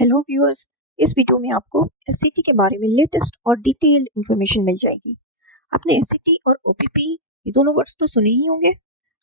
Hello viewers. इस video में आपको एससीटी के बारे में लेटेस्ट और डिटेल्ड इंफॉर्मेशन मिल जाएगी। आपने एससीटी और ओपीपी ये दोनों वर्ड्स तो सुने ही होंगे।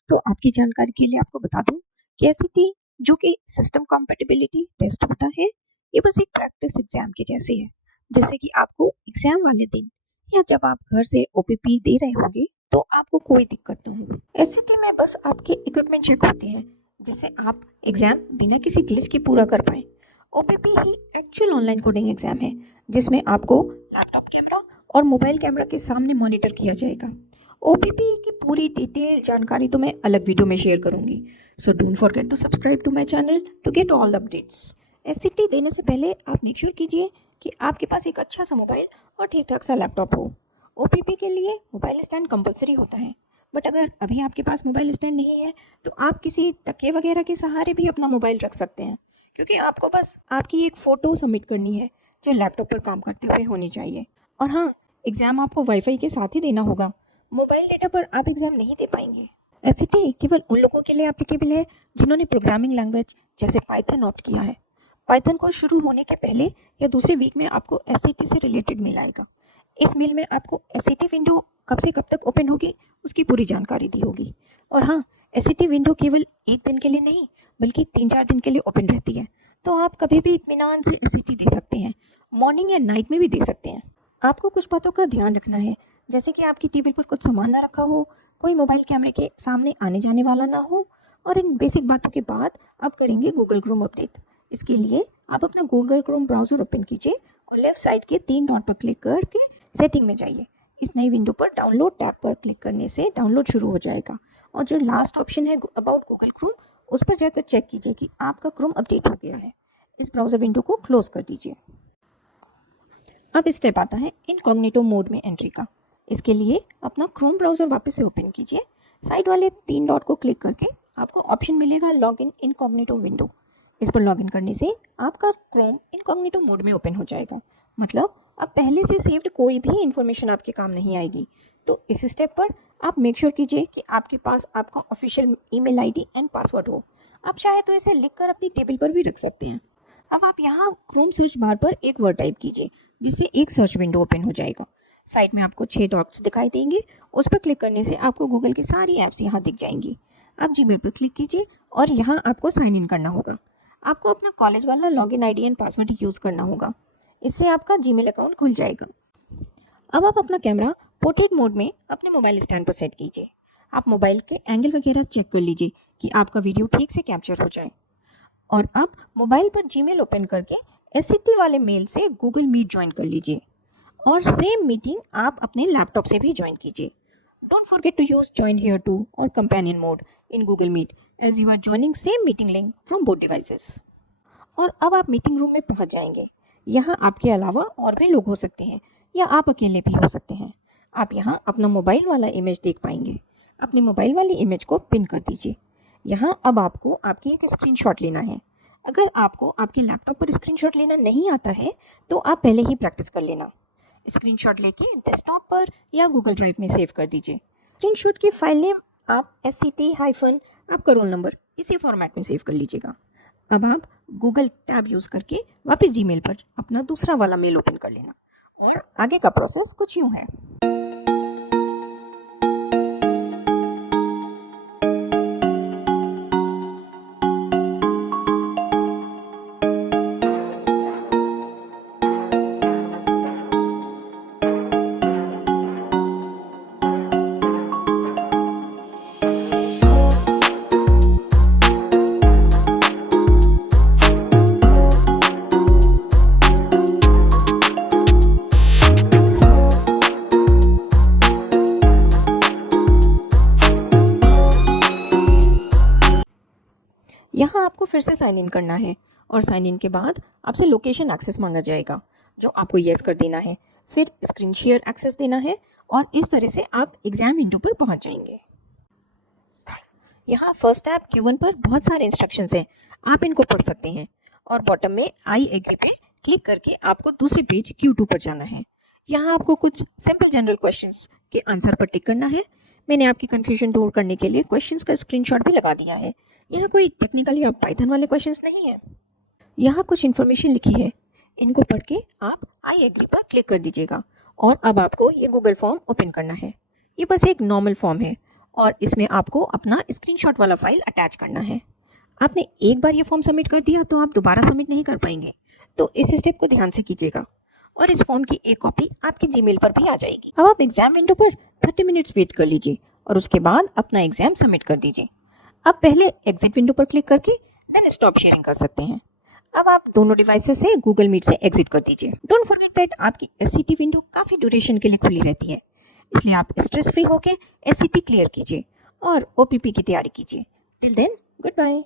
तो आपकी जानकारी के लिए आपको बता दूं कि एससीटी जो कि सिस्टम कंपैटिबिलिटी टेस्ट होता है, ये बस एक प्रैक्टिस एग्जाम के जैसे है। जैसे कि आपको एग्जाम वाले दिन या जब आप घर से ओपीपी दे रहे होंगे तो आपको कोई दिक्कत नहीं हो। एससीटी में बस आपके इक्विपमेंट चेक होते हैं जिससे आप एग्जाम बिना किसी ग्लिच के पूरा कर पाए। ओपीपी ही एक्चुअल ऑनलाइन कोडिंग एग्जाम है जिसमें आपको लैपटॉप कैमरा और मोबाइल कैमरा के सामने मॉनिटर किया जाएगा। ओपीपी की पूरी डिटेल जानकारी तो मैं अलग वीडियो में शेयर करूंगी, so don't forget to subscribe to my channel to get all the updates. SCT देने से पहले आप मेक श्योर कीजिए कि आपके पास एक अच्छा सा मोबाइल और ठीक ठाक सा लैपटॉप हो। ओपीपी के लिए मोबाइल स्टैंड कंपलसरी होता है, बट अगर अभी आपके पास मोबाइल स्टैंड नहीं है तो आप किसी तकिए वगैरह के सहारे भी अपना मोबाइल रख सकते हैं, क्योंकि आपको बस आपकी एक फ़ोटो सबमिट करनी है जो लैपटॉप पर काम करते हुए होनी चाहिए। और हाँ, एग्ज़ाम आपको वाईफाई के साथ ही देना होगा, मोबाइल डेटा पर आप एग्ज़ाम नहीं दे पाएंगे। एससीटी केवल उन लोगों के लिए एप्लीकेबल है जिन्होंने प्रोग्रामिंग लैंग्वेज जैसे पाइथन ऑप्ट किया है। पाइथन को शुरू होने के पहले या दूसरे वीक में आपको एससीटी से रिलेटेड मेल आएगा। इस मेल में आपको एससीटी विंडो कब से कब तक ओपन होगी उसकी पूरी जानकारी दी होगी। और हाँ, एससीटी विंडो केवल एक दिन के लिए नहीं बल्कि 3-4 दिन के लिए ओपन रहती है, तो आप कभी भी इत्मीनान से एससीटी दे सकते हैं। मॉर्निंग या नाइट में भी दे सकते हैं। आपको कुछ बातों का ध्यान रखना है, जैसे कि आपकी टेबल पर कुछ सामान ना रखा हो, कोई मोबाइल कैमरे के सामने आने जाने वाला ना हो, और इन बेसिक बातों के बाद आप करेंगे गूगल क्रोम अपडेट। इसके लिए आप अपना गूगल क्रोम ब्राउज़र ओपन कीजिए और लेफ्ट साइड के 3 डॉट पर क्लिक करके सेटिंग में जाइए। इस नई विंडो पर डाउनलोड टैब पर क्लिक करने से डाउनलोड शुरू हो जाएगा, और जो लास्ट ऑप्शन है अबाउट गूगल क्रोम उस पर जाकर चेक कीजिए कि आपका क्रोम अपडेट हो गया है। इस ब्राउज़र विंडो को क्लोज कर दीजिए। अब स्टेप आता है इनकॉग्निटो मोड में एंट्री का। इसके लिए अपना क्रोम ब्राउज़र वापस से ओपन कीजिए। साइड वाले 3 डॉट को क्लिक करके आपको ऑप्शन मिलेगा लॉग इन इनकॉग्निटो विंडो। इस पर लॉगिन करने से आपका क्रोम इनकॉग्निटो मोड में ओपन हो जाएगा। मतलब अब पहले से सेव्ड कोई भी इंफॉर्मेशन आपके काम नहीं आएगी। तो इस स्टेप पर आप मेक श्योर कीजिए कि आपके पास आपका official email ID and password हो। आप चाहे तो इसे लिखकर अपनी टेबल पर भी रख सकते हैं। अब आप यहाँ क्रोम सर्च बार पर एक वर्ड टाइप कीजिए जिससे एक सर्च विंडो ओपन हो जाएगा। साइड में आपको 6 डॉट्स दिखाई देंगे, उस पर क्लिक करने से आपको गूगल की सारी ऐप्स यहाँ दिख जाएंगी। आप जीमेल पर क्लिक कीजिए और यहाँ आपको साइन इन करना होगा। आपको अपना कॉलेज वाला login ID and password use करना होगा, इससे आपका जीमेल अकाउंट खुल जाएगा। अब आप अपना कैमरा पोर्ट्रेट मोड में अपने मोबाइल स्टैंड पर सेट कीजिए। आप मोबाइल के एंगल वगैरह चेक कर लीजिए कि आपका वीडियो ठीक से कैप्चर हो जाए। और अब मोबाइल पर जीमेल ओपन करके एससीटी वाले मेल से गूगल मीट ज्वाइन कर लीजिए, और सेम मीटिंग आप अपने लैपटॉप से भी ज्वाइन कीजिए। Don't forget to use join here too और companion mode in Google Meet as you are joining same meeting link from both devices. और अब आप मीटिंग रूम में पहुंच जाएंगे। यहाँ आपके अलावा और भी लोग हो सकते हैं या आप अकेले भी हो सकते हैं। आप यहाँ अपना मोबाइल वाला इमेज देख पाएंगे। अपनी मोबाइल वाली इमेज को पिन कर दीजिए। यहाँ अब आपको आपकी एक स्क्रीनशॉट लेना है। अगर आपको आपके लैपटॉप पर स्क्रीनशॉट लेना नहीं आता है तो आप पहले ही प्रैक्टिस कर लेना। स्क्रीनशॉट लेके डेस्कटॉप पर या गूगल ड्राइव में सेव कर दीजिए। स्क्रीनशॉट की फाइल नेम आप SCT- आपका रोल नंबर इसी फॉर्मेट में सेव कर लीजिएगा। अब आप गूगल टैब यूज़ करके वापस जीमेल पर अपना दूसरा वाला मेल ओपन कर लेना, और आगे का प्रोसेस कुछ यूँ है। यहाँ आपको फिर से साइन इन करना है, और साइन इन के बाद आपसे लोकेशन एक्सेस मांगा जाएगा जो आपको येस कर देना है। फिर स्क्रीन शेयर एक्सेस देना है, और इस तरह से आप एग्जाम विंडो पर पहुँच जाएंगे। यहाँ फर्स्ट टैब Q1 पर बहुत सारे इंस्ट्रक्शंस हैं, आप इनको पढ़ सकते हैं। और बॉटम में आई एग्री पे क्लिक करके आपको दूसरे पेज Q2 पर जाना है। यहाँ आपको कुछ सिंपल जनरल क्वेश्चंस के आंसर पर टिक करना है। मैंने आपकी कन्फ्यूजन दूर करने के लिए क्वेश्चंस का स्क्रीनशॉट भी लगा दिया है। यहाँ कोई टेक्निकली या पाइथन वाले क्वेश्चंस नहीं है। यहाँ कुछ इन्फॉर्मेशन लिखी है, इनको पढ़ के आप आई एग्री पर क्लिक कर दीजिएगा और अब आपको ये गूगल फॉर्म ओपन करना है। ये बस एक नॉर्मल फॉर्म है और इसमें आपको अपना स्क्रीनशॉट वाला फाइल अटैच करना है। आपने एक बार ये फॉर्म सबमिट कर दिया तो आप दोबारा सबमिट नहीं कर पाएंगे, तो इस स्टेप को ध्यान से कीजिएगा और इस फॉर्म की एक कॉपी आपके जीमेल पर भी आ जाएगी। अब आप एग्जाम विंडो पर 30 मिनट्स वेट कर लीजिए और उसके बाद अपना एग्जाम सबमिट कर दीजिए। अब पहले एग्जिट विंडो पर क्लिक करके देन स्टॉप शेयरिंग कर सकते हैं। अब आप दोनों डिवाइसेस से गूगल मीट से एग्जिट कर दीजिए। डोंट फॉरगेट दैट आपकी एससीटी विंडो काफ़ी ड्यूरेशन के लिए खुली रहती है, इसलिए आप स्ट्रेस फ्री होकर एससीटी क्लियर कीजिए और ओपीपी की तैयारी कीजिए। Till then, good bye.